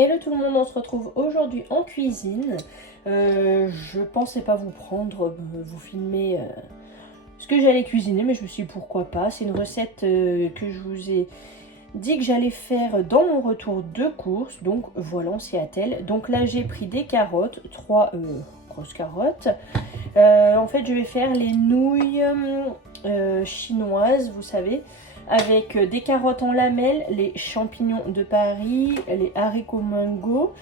Hello tout le monde, on se retrouve aujourd'hui en cuisine. Je pensais pas vous prendre, vous filmer ce que j'allais cuisiner, mais je me suis dit pourquoi pas. C'est une recette que je vous ai dit que j'allais faire dans mon retour de course. Donc voilà, on s'y attelle. Donc là j'ai pris des carottes, 3 grosses carottes. En fait je vais faire les nouilles chinoises, vous savez, avec des carottes en lamelles, les champignons de Paris, les haricots mango,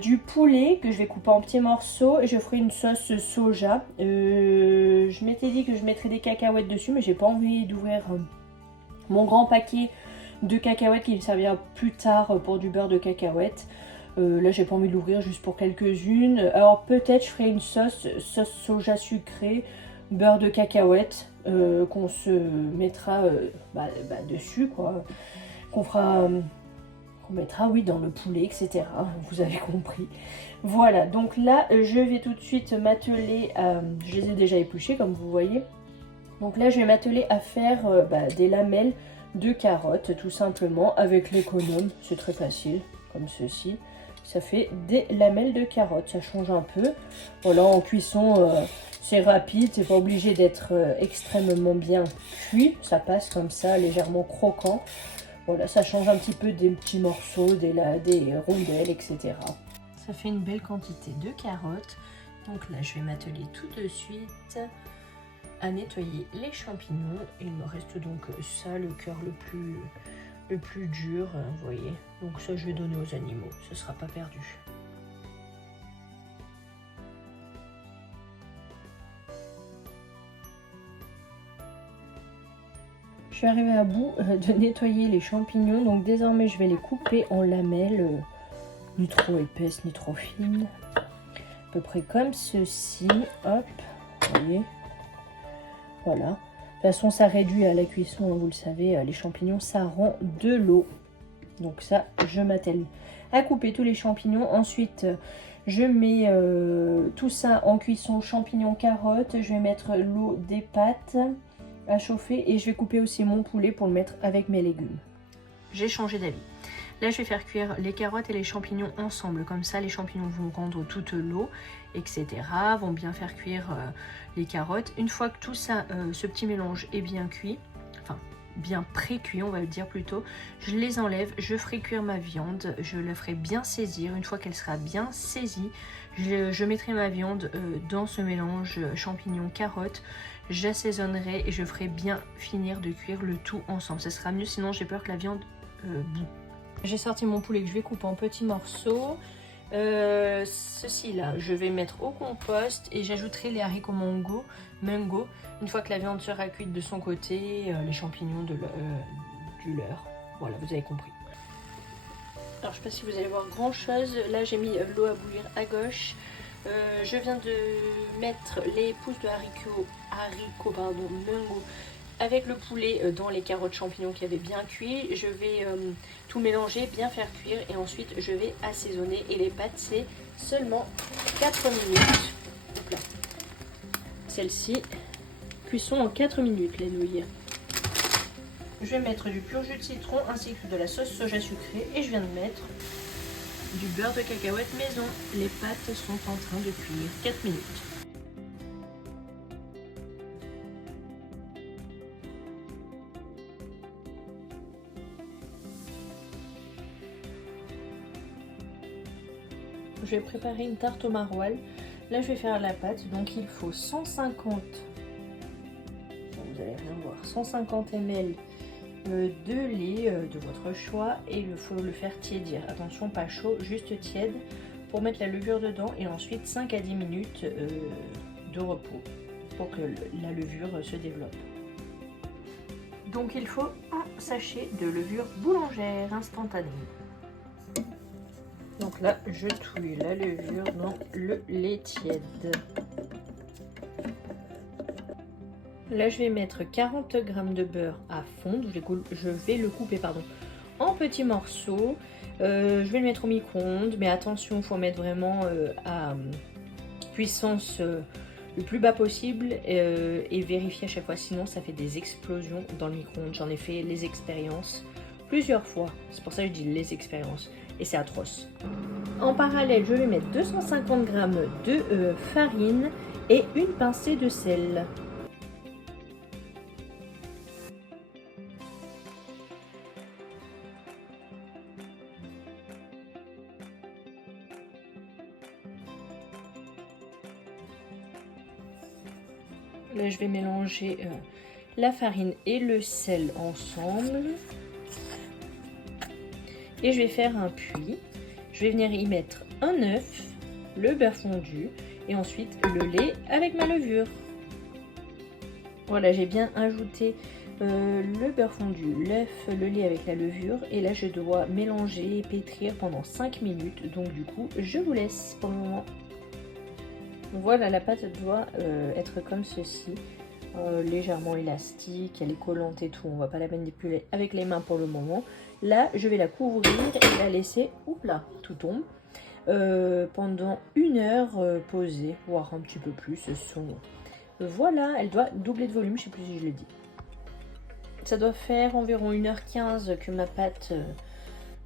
du poulet que je vais couper en petits morceaux et je ferai une sauce soja. Je m'étais dit que je mettrais des cacahuètes dessus, mais j'ai pas envie d'ouvrir mon grand paquet de cacahuètes qui me servira plus tard pour du beurre de cacahuètes. Là j'ai pas envie de l'ouvrir juste pour quelques-unes. Alors peut-être je ferai une sauce soja sucrée, beurre de cacahuètes qu'on se mettra dessus quoi, qu'on mettra oui dans le poulet, etc. Vous avez compris. Voilà, donc là je vais tout de suite m'atteler à... Je les ai déjà épluchés comme vous voyez. Donc là je vais m'atteler à faire des lamelles de carottes tout simplement avec l'économe. C'est très facile comme ceci. Ça fait des lamelles de carottes, ça change un peu. Voilà, en cuisson c'est rapide, c'est pas obligé d'être extrêmement bien cuit. Ça passe comme ça, légèrement croquant. Voilà, ça change un petit peu des petits morceaux, des rondelles, etc. Ça fait une belle quantité de carottes. Donc là, je vais m'atteler tout de suite à nettoyer les champignons. Il me reste donc ça, le cœur le plus dur, vous voyez. Donc ça, je vais donner aux animaux, ce sera pas perdu. Je suis arrivée à bout de nettoyer les champignons, donc désormais je vais les couper en lamelles, ni trop épaisses ni trop fines, à peu près comme ceci. Hop, vous voyez, voilà. De toute façon ça réduit à la cuisson, vous le savez, les champignons ça rend de l'eau. Donc ça, je m'attelle à couper tous les champignons. Ensuite, je mets tout ça en cuisson, champignons, carottes. Je vais mettre l'eau des pâtes à chauffer et je vais couper aussi mon poulet pour le mettre avec mes légumes. J'ai changé d'avis. Là, je vais faire cuire les carottes et les champignons ensemble. Comme ça, les champignons vont rendre toute l'eau, etc. Vont bien faire cuire les carottes. Une fois que tout ça, ce petit mélange est bien cuit, enfin, bien pré-cuit on va le dire plutôt, je les enlève, je ferai cuire ma viande, je la ferai bien saisir. Une fois qu'elle sera bien saisie, je mettrai ma viande dans ce mélange champignons carottes, j'assaisonnerai et je ferai bien finir de cuire le tout ensemble. Ça sera mieux, sinon j'ai peur que la viande bout. J'ai sorti mon poulet que je vais couper en petits morceaux. Ceci là je vais mettre au compost et j'ajouterai les haricots mango une fois que la viande sera cuite de son côté, les champignons du leur. Voilà, vous avez compris. Alors je sais pas si vous allez voir grand chose. Là j'ai mis l'eau à bouillir à gauche. Je viens de mettre les pousses de haricots mango avec le poulet dans les carottes champignons qui avaient bien cuit. Je vais tout mélanger, bien faire cuire et ensuite je vais assaisonner. Et les pâtes c'est seulement 4 minutes. Celle-ci, cuisson en 4 minutes les nouilles. Je vais mettre du pur jus de citron ainsi que de la sauce soja sucrée et je viens de mettre du beurre de cacahuète maison. Les pâtes sont en train de cuire 4 minutes. Je vais préparer une tarte au maroilles. Là je vais faire la pâte, donc il faut 150, vous allez rien voir, 150 ml de lait de votre choix et il faut le faire tiédir. Attention, pas chaud, juste tiède pour mettre la levure dedans et ensuite 5 à 10 minutes de repos pour que la levure se développe. Donc il faut un sachet de levure boulangère instantanée. Donc là, je touille la levure dans le lait tiède. Là, je vais mettre 40 g de beurre à fondre. Je vais le couper en petits morceaux. Je vais le mettre au micro-ondes, mais attention, il faut mettre vraiment à puissance le plus bas possible et vérifier à chaque fois, sinon ça fait des explosions dans le micro-ondes. J'en ai fait les expériences. plusieurs fois. C'est pour ça que je dis les expériences. Et c'est atroce. En parallèle, je vais mettre 250 g de farine et une pincée de sel. Là, je vais mélanger la farine et le sel ensemble. Et je vais faire un puits. Je vais venir y mettre un œuf, le beurre fondu et ensuite le lait avec ma levure. Voilà, j'ai bien ajouté le beurre fondu, l'œuf, le lait avec la levure. Et là, je dois mélanger et pétrir pendant 5 minutes. Donc du coup, je vous laisse pour le moment. Voilà, la pâte doit être comme ceci, légèrement élastique, elle est collante et tout, on va pas la manipuler avec les mains pour le moment. Là, je vais la couvrir et la laisser, oups là, tout tombe, pendant 1 heure posée, voire un petit peu plus. Voilà, elle doit doubler de volume, je sais plus si je l'ai dit. Ça doit faire environ 1h15 que ma pâte,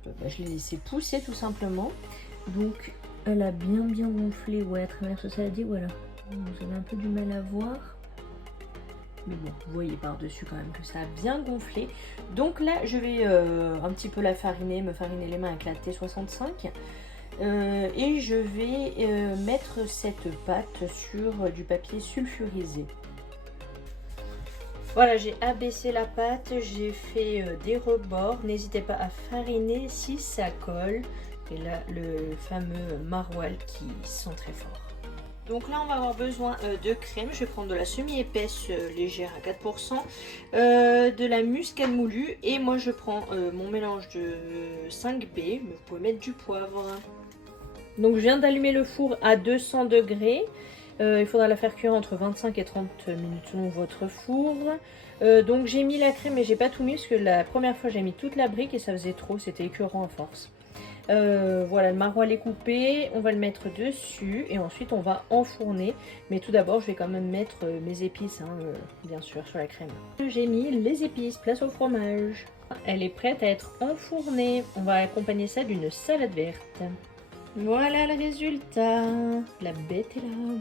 je l'ai laissée pousser tout simplement. Donc elle a bien gonflé, ouais, à travers ce saladier, voilà. Vous avez un peu du mal à voir. Mais bon, vous voyez par-dessus quand même que ça a bien gonflé. Donc là, je vais un petit peu la fariner, me fariner les mains avec la T65. Et je vais mettre cette pâte sur du papier sulfurisé. Voilà, j'ai abaissé la pâte, j'ai fait des rebords. N'hésitez pas à fariner si ça colle. Et là, le fameux maroilles qui sent très fort. Donc là, on va avoir besoin de crème. Je vais prendre de la semi-épaisse légère à 4%, de la muscade moulue. Et moi, je prends mon mélange de 5B, mais vous pouvez mettre du poivre. Donc, je viens d'allumer le four à 200 degrés. Il faudra la faire cuire entre 25 et 30 minutes selon votre four. Donc, j'ai mis la crème, mais j'ai pas tout mis parce que la première fois, j'ai mis toute la brique et ça faisait trop. C'était écœurant à force. Voilà, le maroilles est coupé, on va le mettre dessus et ensuite on va enfourner. Mais tout d'abord, je vais quand même mettre mes épices, bien sûr, sur la crème. J'ai mis les épices, place au fromage. Elle est prête à être enfournée. On va accompagner ça d'une salade verte. Voilà le résultat. La bête est là.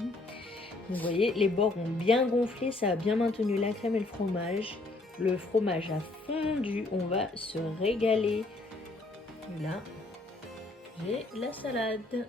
Vous voyez, les bords ont bien gonflé, ça a bien maintenu la crème et le fromage. Le fromage a fondu, on va se régaler. Là, j'ai la salade.